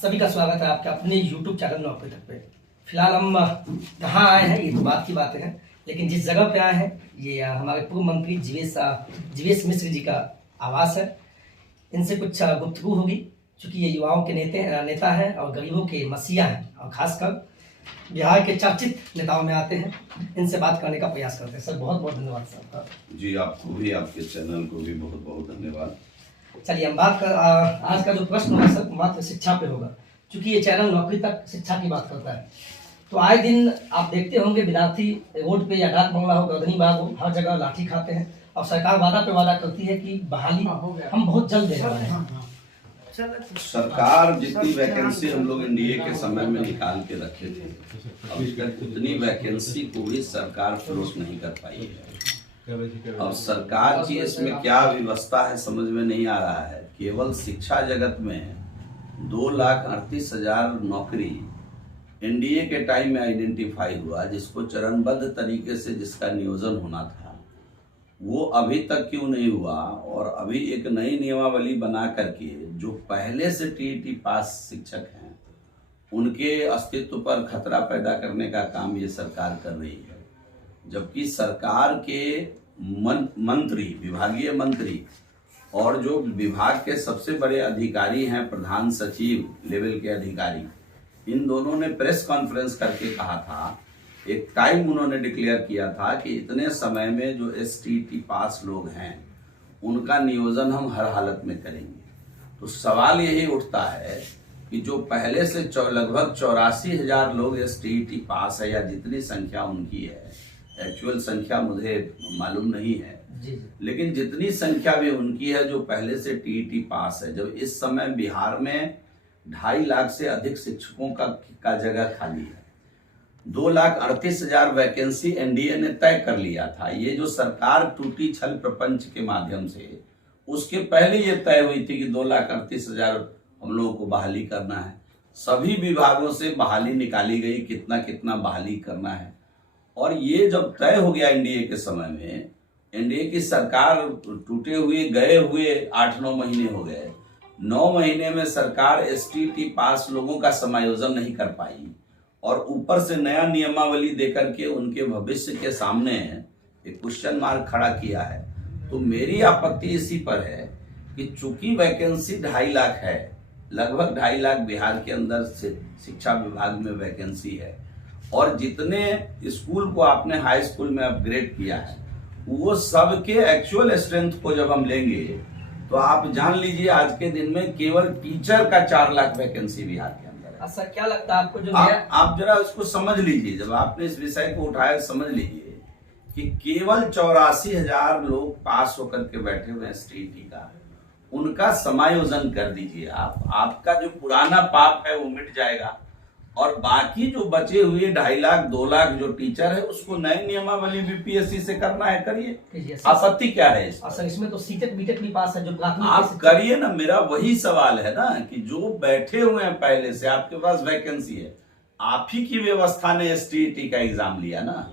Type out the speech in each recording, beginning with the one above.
सभी का स्वागत है आपके अपने YouTube चैनल नौकरी तक पे। फिलहाल हम कहाँ आए हैं ये तो बात की बातें हैं, लेकिन जिस जगह पे आए हैं ये हमारे पूर्व मंत्री जीवेश मिश्र जी का आवास है। इनसे कुछ गुफ्तगू होगी, क्योंकि ये युवाओं के नेता हैं और गरीबों के मसीहा हैं और खासकर बिहार के चर्चित नेताओं में आते हैं। इनसे बात करने का प्रयास करते हैं। सर बहुत बहुत धन्यवाद सर। जी आपको भी, आपके चैनल को भी बहुत बहुत धन्यवाद। चलिए हम बात कर आज का जो प्रश्न होगा सर मात्र शिक्षा पे होगा, क्योंकि ये चैनल नौकरी तक शिक्षा की बात करता है। तो आए दिन आप देखते होंगे विद्यार्थी रोड पे या डाक बंगला हो, गर्दनी बाग हो, हर जगह लाठी खाते हैं और सरकार वादा पे वादा करती है कि बहाली हम बहुत जल्द देने वाले हैं। सरकार जितनी वैकेंसी हम लोग एनडीए के समय में निकाल के रखे थे, अभी तक उतनी वैकेंसी को भी सरकार फिरोज नहीं कर पाई है। अब सरकार की इसमें क्या व्यवस्था है समझ में नहीं आ रहा है। केवल शिक्षा जगत में 2,38,000 नौकरी एनडीए के टाइम में आइडेंटिफाई हुआ, जिसको चरणबद्ध तरीके से जिसका नियोजन होना था वो अभी तक क्यों नहीं हुआ। और अभी एक नई नियमावली बना करके जो पहले से टीईटी पास शिक्षक हैं उनके अस्तित्व पर खतरा पैदा करने का काम ये सरकार कर रही है। जबकि सरकार के मंत्री, विभागीय मंत्री और जो विभाग के सबसे बड़े अधिकारी हैं, प्रधान सचिव लेवल के अधिकारी, इन दोनों ने प्रेस कॉन्फ्रेंस करके कहा था, एक टाइम उन्होंने डिक्लेयर किया था कि इतने समय में जो एसटीटी पास लोग हैं उनका नियोजन हम हर हालत में करेंगे। तो सवाल यही उठता है कि जो पहले से लगभग 84,000 लोग एसटीटी पास है या जितनी संख्या उनकी है, एक्चुअल संख्या मुझे मालूम नहीं है लेकिन जितनी संख्या भी उनकी है जो पहले से टीईटी पास है, जब इस समय बिहार में 2.5 लाख से अधिक शिक्षकों का जगह खाली है, 2,38,000 वैकेंसी एनडीए ने तय कर लिया था। ये जो सरकार टूटी छल प्रपंच के माध्यम से, उसके पहले ये तय हुई थी कि 2,38,000 हम लोगों को बहाली करना है। सभी विभागों से बहाली निकाली गई, कितना कितना बहाली करना है। और ये जब तय हो गया एनडीए के समय में, एनडीए की सरकार टूटे हुए गए हुए 8-9 महीने हो गए। 9 महीने में सरकार एसटीटी पास लोगों का समायोजन नहीं कर पाई और ऊपर से नया नियमावली देकर के उनके भविष्य के सामने एक क्वेश्चन मार्क खड़ा किया है। तो मेरी आपत्ति इसी पर है कि चूंकि वैकेंसी 2.5 लाख है, लगभग 2.5 लाख बिहार के अंदर से शिक्षा विभाग में वैकेंसी है, और जितने स्कूल को आपने हाई स्कूल में अपग्रेड किया है वो सबके एक्चुअल स्ट्रेंथ को जब हम लेंगे तो आप जान लीजिए आज के दिन में केवल टीचर का 4 लाख वैकेंसी बिहार के अंदर है। सर क्या लगता है आपको, जो आप जरा उसको समझ लीजिए, जब आपने इस विषय को उठाया समझ लीजिए कि केवल 84,000 लोग पास होकर के बैठे हुए हैं एसटीटी का, उनका समायोजन कर दीजिए आप। आपका जो पुराना पाप है वो मिट जाएगा और बाकी जो बचे हुए 2.5 लाख 2 लाख जो टीचर है उसको नए नियमावली बीपीएससी से करना है, करिए। आपत्ति क्या है सर इसमें तो सीटेट बीटेट भी पास है, जो आप करिए ना। मेरा वही सवाल है ना कि जो बैठे हुए हैं पहले से, आपके पास वैकेंसी है, आप ही की व्यवस्था ने एसटीटी का एग्जाम लिया ना।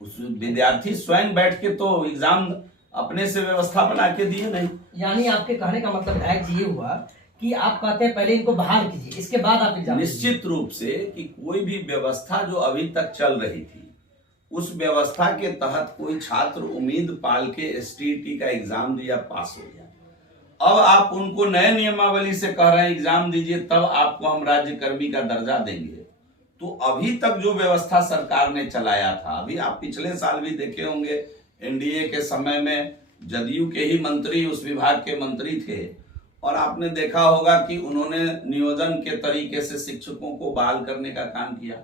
उस विद्यार्थी स्वयं बैठ के तो एग्जाम अपने से व्यवस्था बना के दिए नहीं। यानी आपके कहने का मतलब विधायक जी ये हुआ कि आप कहते हैं पहले इनको बहाल कीजिए, इसके बाद आप एग्जाम। निश्चित रूप से कि कोई भी व्यवस्था जो अभी तक चल रही थी उस व्यवस्था के तहत कोई छात्र उम्मीद पाल के एसटीटी का एग्जाम दिया, पास हो गया। अब आप उनको नए नियमावली से कह रहे हैं एग्जाम दीजिए तब आपको हम राज्यकर्मी का दर्जा देंगे। तो अभी तक जो व्यवस्था सरकार ने चलाया था, अभी आप पिछले साल भी देखे होंगे एनडीए के समय में जदयू के ही मंत्री उस विभाग के मंत्री थे और आपने देखा होगा कि उन्होंने नियोजन के तरीके से शिक्षकों को बहाल करने का काम किया।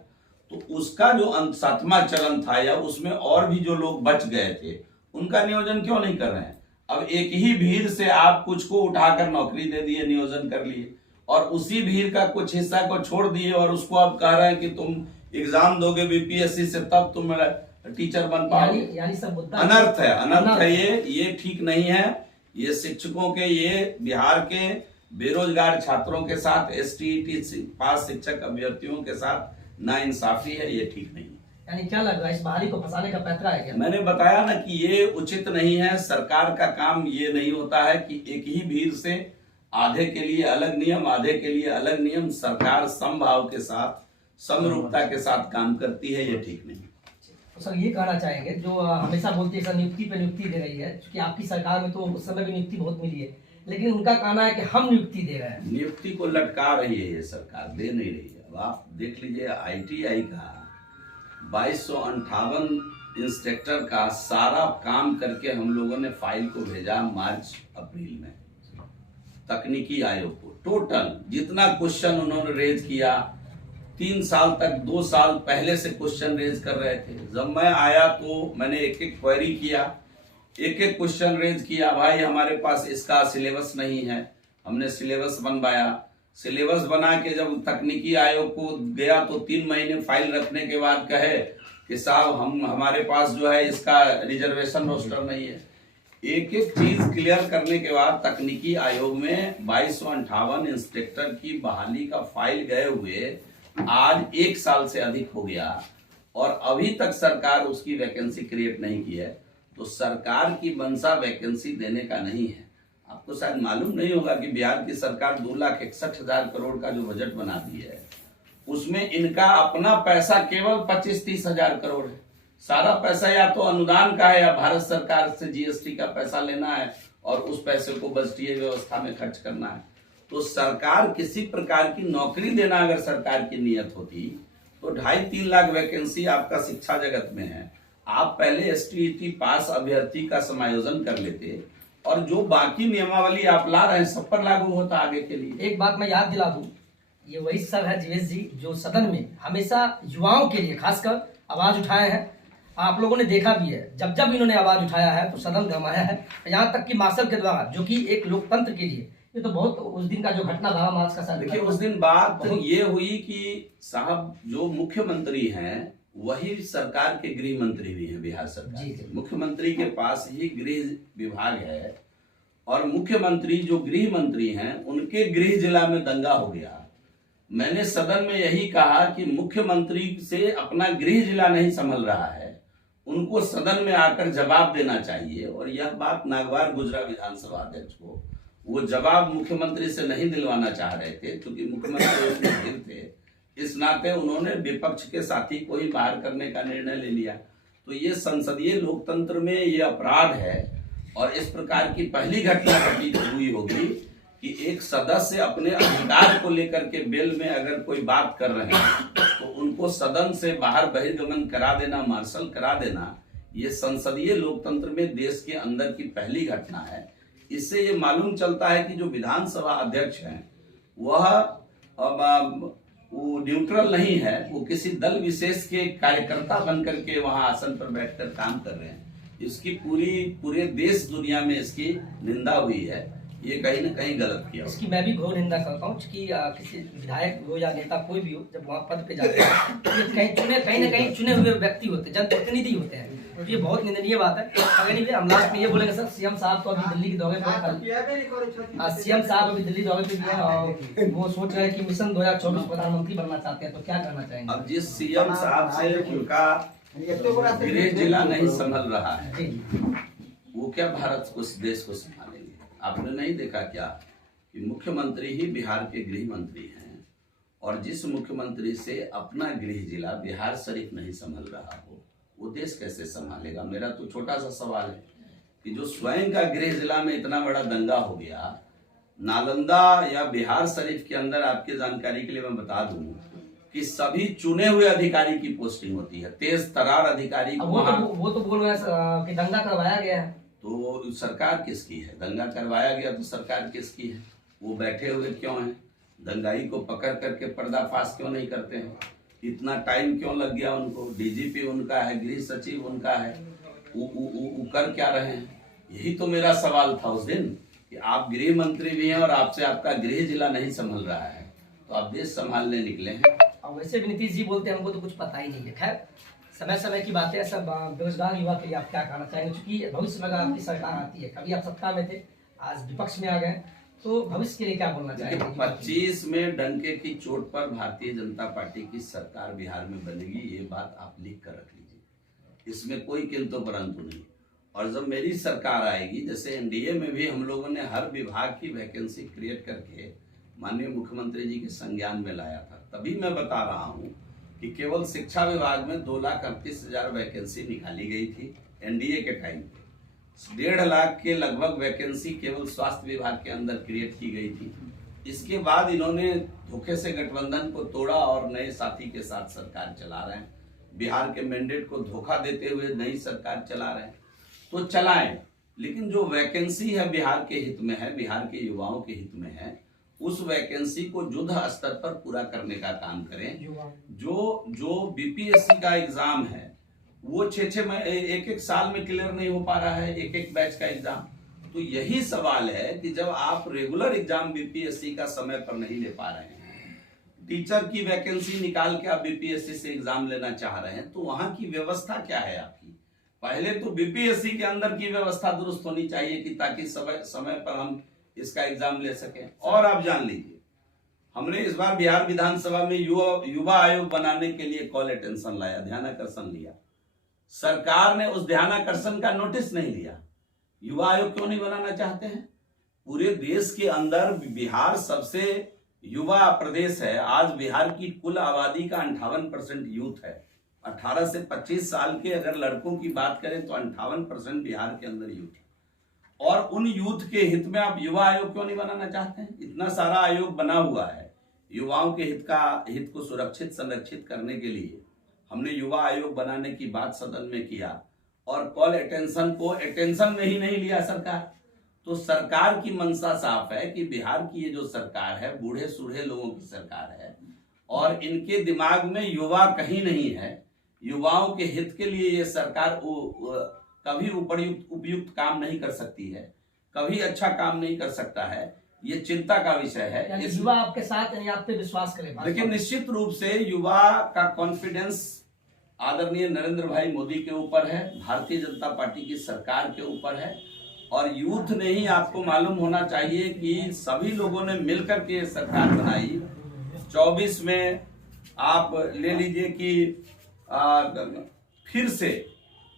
तो उसका जो 7वां चरण था या उसमें और भी जो लोग बच गए थे उनका नियोजन क्यों नहीं कर रहे हैं। अब एक ही भीड़ से आप कुछ को उठाकर नौकरी दे दिए, नियोजन कर लिए, और उसी भीड़ का कुछ हिस्सा को छोड़ दिए और उसको आप कह रहे हैं कि तुम एग्जाम दोगे बीपीएससी से तब तुम मेरा टीचर बन पाओगे। यानी सब मुद्दा अनर्थ है ये ठीक नहीं है। ये शिक्षकों के, ये बिहार के बेरोजगार छात्रों के साथ, एसटीटी पास शिक्षक अभ्यर्थियों के साथ नाइंसाफी है, ये ठीक नहीं है। यानी क्या लग रहा है, इस बहाली को फंसाने का पैतरा है क्या? मैंने बताया ना कि ये उचित नहीं है। सरकार का काम ये नहीं होता है कि एक ही भीड़ से आधे के लिए अलग नियम, आधे के लिए अलग नियम। सरकार समभाव के साथ, समरूपता के साथ काम करती है, ये ठीक नहीं। तो सर ये कहना चाहेंगे जो हमेशा बोलते हैं सर नियुक्ति पे नियुक्ति दे रही है, क्योंकि आपकी सरकार में तो उस समय भी नियुक्ति बहुत मिली है, लेकिन उनका कहना है कि हम नियुक्ति दे रहे हैं। नियुक्ति को लटका रही है ये सरकार, दे नहीं रही है। अब आप देख लीजिए ITI का 2258 इंस्पेक्टर का सारा काम करके हम लोगों ने फाइल को भेजा मार्च अप्रैल में तकनीकी आयोग को। टोटल जितना क्वेश्चन उन्होंने रेज किया, 3 साल तक 2 साल पहले से क्वेश्चन रेज कर रहे थे। जब मैं आया तो मैंने एक एक क्वेरी किया, एक एक क्वेश्चन रेज किया। भाई हमारे पास इसका सिलेबस नहीं है, हमने सिलेबस बनवाया। सिलेबस बना के जब तकनीकी आयोग को गया तो 3 महीने फाइल रखने के बाद कहे कि साहब हमारे पास जो है इसका रिजर्वेशन रोस्टर नहीं है। एक एक चीज क्लियर करने के बाद तकनीकी आयोग में 2258 इंस्पेक्टर की बहाली का फाइल गए हुए आज 1 साल से अधिक हो गया और अभी तक सरकार उसकी वैकेंसी क्रिएट नहीं की है। तो सरकार की मंशा वैकेंसी देने का नहीं है। आपको शायद मालूम नहीं होगा कि बिहार की सरकार 2,61,000 करोड़ का जो बजट बना दी है, उसमें इनका अपना पैसा केवल 25-30 हजार करोड़ है। सारा पैसा या तो अनुदान का है या भारत सरकार से GST का पैसा लेना है और उस पैसे को बजटीय व्यवस्था में खर्च करना है। तो सरकार किसी प्रकार की नौकरी देना अगर सरकार की नियत होती तो 2.5-3 लाख वैकेंसी आपका शिक्षा जगत में है, आप पहले STET पास अभ्यर्थी का समायोजन कर लेते और जो बाकी नियमावली आप ला रहे हैं सब पर लागू होता आगे के लिए। एक बात मैं याद दिला दूं, ये वही सर है जीवेश जी जो सदन में हमेशा युवाओं के लिए खासकर आवाज उठाए हैं। आप लोगों ने देखा भी है, जब जब इन्होंने आवाज उठाया है तो सदन गरमाया है। यहाँ तक कि मार्शल के द्वारा, जो कि एक लोकतंत्र के लिए ये तो बहुत, उस दिन का जो घटना था मार्च का सर, देखिए उस दिन बात ये हुई कि साहब जो मुख्यमंत्री हैं वही सरकार के गृह मंत्री भी हैं बिहार सरकार के। मुख्यमंत्री के पास ही गृह विभाग है और मुख्यमंत्री जो गृह मंत्री हैं उनके गृह जिला में दंगा हो गया। मैंने सदन में यही कहा कि मुख्यमंत्री से अपना गृह जिला नहीं संभल रहा है, उनको सदन में आकर जवाब देना चाहिए। और यह बात नागवार गुजरा विधानसभा अध्यक्ष को, वो जवाब मुख्यमंत्री से नहीं दिलवाना चाह रहे थे क्योंकि मुख्यमंत्री उसमें गिर थे। इस नाते उन्होंने विपक्ष के साथी को ही बाहर करने का निर्णय ले लिया। तो ये संसदीय लोकतंत्र में ये अपराध है और इस प्रकार की पहली घटना घटित हुई होगी कि एक सदस्य अपने अधिकार को लेकर के बिल में अगर कोई बात कर रहे हैं तो उनको सदन से बाहर बहिर्गमन करा देना, मार्शल करा देना, ये संसदीय लोकतंत्र में देश के अंदर की पहली घटना है। इससे ये मालूम चलता है कि जो विधानसभा अध्यक्ष हैं वह वो न्यूट्रल नहीं है, वो किसी दल विशेष के कार्यकर्ता बनकर के वहां आसन पर बैठकर काम कर रहे हैं। इसकी पूरे देश दुनिया में इसकी निंदा हुई है। ये कहीं ना कहीं गलत किया। इसकी मैं भी घोर निंदा करता हूँ कि किसी विधायक हो या नेता कोई भी हो, जब वहाँ पद पे जाते हैं तो ये कहीं ना कहीं चुने हुए व्यक्ति होते हैं, जनप्रतिनिधि होते हैं। तो ये बहुत निंदनीय बात है। अगर हम लास्ट में ये बोलेंगे सर, CM साहब तो अभी दिल्ली के दौरे पर, CM साहब अभी दिल्ली दौरे पे भी हैं और वो सोच रहे हैं कि मिशन 2024 प्रधानमंत्री बनना चाहते हैं, तो क्या करना चाहेंगे? अब जिस CM साहब से उनका गृह जिला नहीं संभल रहा है वो क्या भारत को, देश को संभालेंगे? आपने नहीं देखा क्या कि मुख्यमंत्री ही बिहार के गृह मंत्री हैं और जिस मुख्यमंत्री से अपना गृह जिला बिहार शरीफ नहीं संभल रहा हो वो देश कैसे संभालेगा? मेरा तो छोटा सा सवाल है कि जो स्वयं का गृह जिला में इतना बड़ा दंगा हो गया, नालंदा या बिहार शरीफ के अंदर, आपकी जानकारी के लिए मैं बता दूं कि सभी चुने हुए अधिकारी की पोस्टिंग होती है, तेज तरार अधिकारी। वो तो बोल रहे हैं कि दंगा करवाया गया है, तो सरकार किसकी है? दंगा करवाया गया तो सरकार किसकी है? वो बैठे हुए क्यों हैं? दंगाई को पकड़ करके पर्दाफाश क्यों नहीं करते हैं? इतना टाइम क्यों लग गया उनको? DGP उनका है, गृह सचिव उनका है, वो कर क्या रहे हैं? यही तो मेरा सवाल था उस दिन कि आप गृह मंत्री भी हैं और आपसे आपका गृह जिला नहीं संभल रहा है, तो आप देश संभालने निकले हैं। और वैसे भी नीतीश जी बोलते हैं हमको तो कुछ पता ही नहीं है। खैर, समय समय की बातें हैं। सब बेरोजगार युवा के लिए आप क्या कहना चाहेंगे? क्योंकि भविष्य में अगर आपकी सरकार आती है, कभी आप सत्ता में थे, आज विपक्ष में आ गए, तो भविष्य के लिए क्या बोलना चाहेंगे? 25 में डंके की चोट पर भारतीय जनता पार्टी की सरकार बिहार में बनेगी, ये बात आप लिख कर रख लीजिए। इसमें कोई किंतु परंतु नहीं। और जब मेरी सरकार आएगी, जैसे एनडीए में भी हम लोगों ने हर विभाग की वैकेंसी क्रिएट करके माननीय मुख्यमंत्री जी के संज्ञान में लाया था, तभी मैं बता रहा हूं कि केवल शिक्षा विभाग में 2,38,000 वैकेंसी निकाली गई थी एनडीए के टाइम पे। 1.5 लाख के लगभग वैकेंसी केवल स्वास्थ्य विभाग के अंदर क्रिएट की गई थी। इसके बाद इन्होंने धोखे से गठबंधन को तोड़ा और नए साथी के साथ सरकार चला रहे हैं। बिहार के मैंडेट को धोखा देते हुए नई सरकार चला रहे हैं, तो चलाएं, लेकिन जो वैकेंसी है बिहार के हित में है, बिहार के युवाओं के हित में है, उस वैकेंसी को युद्ध स्तर पर पूरा करने का काम करें। जो बीपीएससी का एग्जाम है वो 6 एक साल में क्लियर नहीं हो पा रहा है, एक बैच का एग्जाम। तो यही सवाल है कि जब आप रेगुलर एग्जाम बीपीएससी का समय पर नहीं ले पा रहे हैं, टीचर की वैकेंसी निकाल के आप बीपीएससी से एग्जाम लेना चाह रहे हैं, तो वहां की व्यवस्था क्या है आपकी? पहले तो बीपीएससी के अंदर की व्यवस्था दुरुस्त होनी चाहिए कि ताकि समय पर हम इसका एग्जाम ले सकें। और आप जान लीजिए, हमने इस बार बिहार विधानसभा में युवा आयोग बनाने के लिए कॉल अटेंशन लाया, ध्यानाकर्षण लिया। सरकार ने उस ध्यानाकर्षण का नोटिस नहीं लिया। युवा आयोग क्यों नहीं बनाना चाहते हैं? पूरे देश के अंदर बिहार सबसे युवा प्रदेश है। आज बिहार की कुल आबादी का 58% यूथ है। 18 से 25 साल के अगर लड़कों की बात करें तो 58% बिहार के अंदर यूथ है। और उन यूथ के हित में आप युवा आयोग क्यों नहीं बनाना चाहते हैं? इतना सारा आयोग बना हुआ है युवाओं के हित को सुरक्षित संरक्षित करने के लिए। हमने युवा आयोग बनाने की बात सदन में किया और कॉल अटेंशन को अटेंशन में ही नहीं लिया सरकार। तो सरकार की मंशा साफ है कि बिहार की ये जो सरकार है बूढ़े सूढ़े लोगों की सरकार है और इनके दिमाग में युवा कहीं नहीं है। युवाओं के हित के लिए ये सरकार कभी उपयुक्त काम नहीं कर सकती है, कभी अच्छा काम नहीं कर सकता है। ये चिंता का विषय है। युवा आपके साथ, यानी आप पे विश्वास करें। लेकिन निश्चित रूप से युवा का कॉन्फिडेंस आदरणीय नरेंद्र भाई मोदी के ऊपर है, भारतीय जनता पार्टी की सरकार के ऊपर है। और यूथ ने ही, आपको मालूम होना चाहिए कि सभी लोगों ने मिलकर के सरकार बनाई। 24 में आप ले लीजिए कि फिर से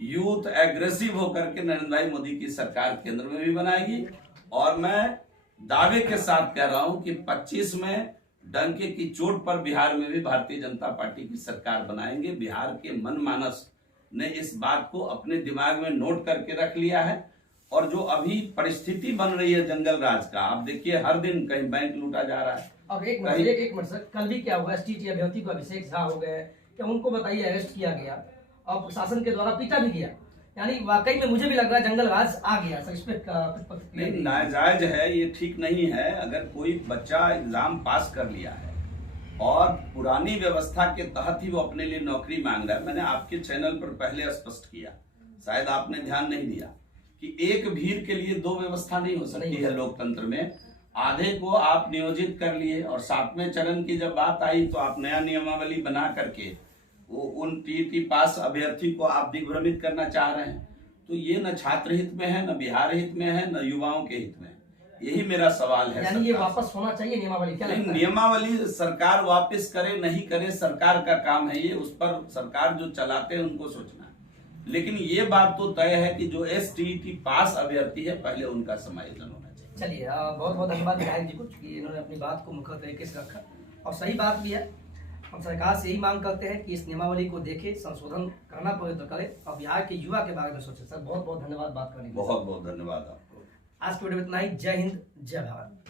यूथ एग्रेसिव होकर के नरेंद्र भाई मोदी की सरकार केंद्र में भी बनाएगी। और मैं दावे के साथ कह रहा हूं कि 25 में डंके की चोट पर बिहार में भी भारतीय जनता पार्टी की सरकार बनाएंगे। बिहार के मनमानस ने इस बात को अपने दिमाग में नोट करके रख लिया है। और जो अभी परिस्थिति बन रही है जंगल राज का, आप देखिए हर दिन कहीं बैंक लूटा जा रहा है। अब एक मिनट सर, कल भी क्या हुआ, एसटीटी अभ्यर्थी को अभिषेक झा हो गए, क्या उनको बताइए अरेस्ट किया गया और प्रशासन के द्वारा पीटा भी गया। यानी वाकई में मुझे भी लग रहा है जंगल राज आ गया सर। इस पर नहीं, नाजायज है, ये ठीक नहीं है। अगर कोई बच्चा एग्जाम पास कर लिया है और पुरानी व्यवस्था के तहत ही वो अपने लिए नौकरी मांग रहा है, मैंने आपके चैनल पर पहले स्पष्ट किया, शायद आपने ध्यान नहीं दिया कि एक भीड़ के लिए 2 व्यवस्था नहीं हो सकती है लोकतंत्र में। आधे को आप नियोजित कर लिए और 7वें चरण की जब बात आई तो आप नया नियमावली बना करके वो उन टीटी पास अभ्यर्थी को आप दिग्भ्रमित करना चाह रहे हैं। तो ये न छात्र हित में है, न बिहार हित में है, न युवाओं के हित में। यही मेरा सवाल है। यानी ये वापस होना चाहिए नियमावली? क्या लगता है? नियमावली सरकार वापस करे नहीं करे सरकार का काम है, ये उस पर सरकार जो चलाते हैं उनको सोचना है। लेकिन ये बात तो तय है कि जो एसटीईटी पास अभ्यर्थी है पहले उनका समायोजन होना चाहिए। चलिए, बहुत बहुत धन्यवाद विधायक जी को कि इन्होंने अपनी बात को मुखर तरीके से रखा और सही बात भी है। हम सरकार से यही मांग करते हैं कि इस नियमावली को देखे, संशोधन करना पड़े तो करे और बिहार के युवा के बारे में सोचे। सर बहुत बहुत धन्यवाद बात करने के लिए। बहुत बहुत धन्यवाद आपको। आज के वीडियो में इतना ही। जय हिंद, जय भारत।